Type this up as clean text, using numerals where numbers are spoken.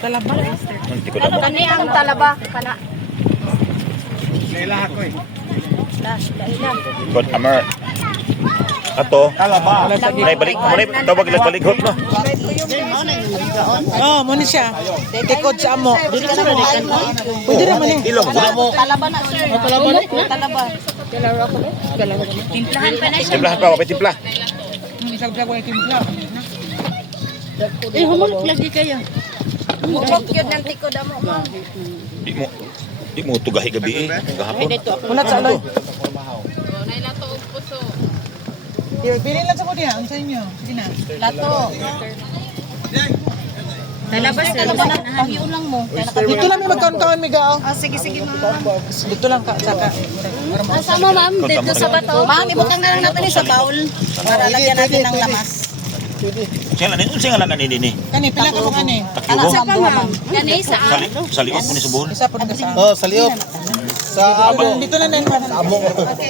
Talaba. Hindi ko alam. Kani ang talaba kana. Nailaha ko eh. But Amar. Ato. Talaba. Munay balik, munay tawag ilang balighot no. Oh, muna siya. Tikod sa amo. Pwede naman eh. Ilong. Talaba na sir. Talaba na. Talaba. Timplahan pa na siya. Timplahan pa, wapay timpla. Isang-isang ko yung timpla. Eh, humulog lagi kayo. Humulog yun ng tikod mo, ma'am. Di mo tugahi gabi eh. Gahapon. Unat sa aloy. Pili lang sa ko diya. Ang sa inyo. Sige na. Lato. Talaba sir. Talaba na. Hahiyon lang mo. Dito lang may magkaon-kaon, Migao. Ah, sige, sige, ma'am. Dito lang ka. Saka. Asa mo, ma'am? Dito sa bato. Ma'am, ibutang na lang natin sa bowl para lagyan natin ng lamas. Siya lang, unsa nga lang ani dinhi. Kani, pila ka mo kani. Takyubo. Ma'am. Yan sa Saliot mo ni subuhon. Isa po na sa. Oh, saliot. Sa amo. Dito na na. Amo.